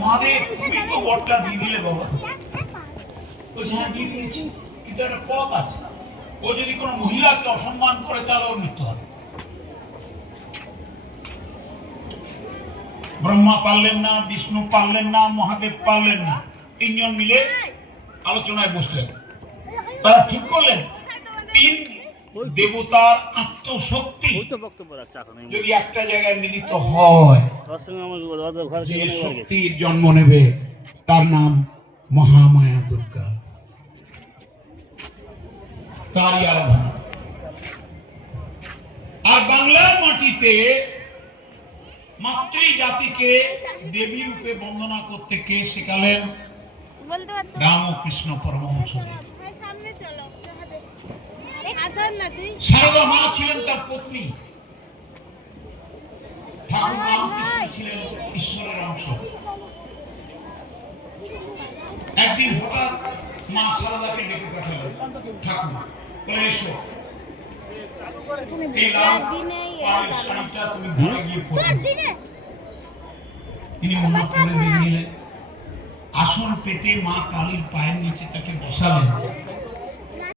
মহাদেব তুমি তো বটটা দিয়ে দিলে বাবা। বলছে হ্যাঁ দিয়ে দিয়েছি, কিন্তু একটা পথ আছে, ও যদি কোনো মহিলাকে অসম্মান করে তাহলে ওর মৃত্যু হবে। ব্রহ্মা পারলেন না, বিষ্ণু পারলেন না, মহাদেব পারলেন না, তিনজন মিলে আলোচনায় বসলেন। তারা ঠিক করলেন তিন দেবতার আত্মশক্তি যদি একটা জায়গায় মিলিত হয়, যে শক্তির জন্ম নেবে তার নাম মহামায়া দুর্গা, তারই আরাধনা। আর বাংলার মাটিতে মাতৃ জাতিকে দেবী রূপে বন্দনা করতে কে শেখালেন? রামকৃষ্ণ পরমহংসদেব। সারদা মা ছিলেন তার পত্নী, ঠাকুর রামকৃষ্ণ ছিলেন ঈশ্বরের অংশ। একদিন হঠাৎ মা সারদাকে ডেকে পাঠালেন ঠাকুর, বলে এসো, এই লাল পাড়ের শাড়িটা তুমি ঘরে গিয়ে পরো। তিনি মনে করে বেরিয়ে এলেন, আসন পেতে মা কালীর পায়ের নিচে তাকে বসালেন।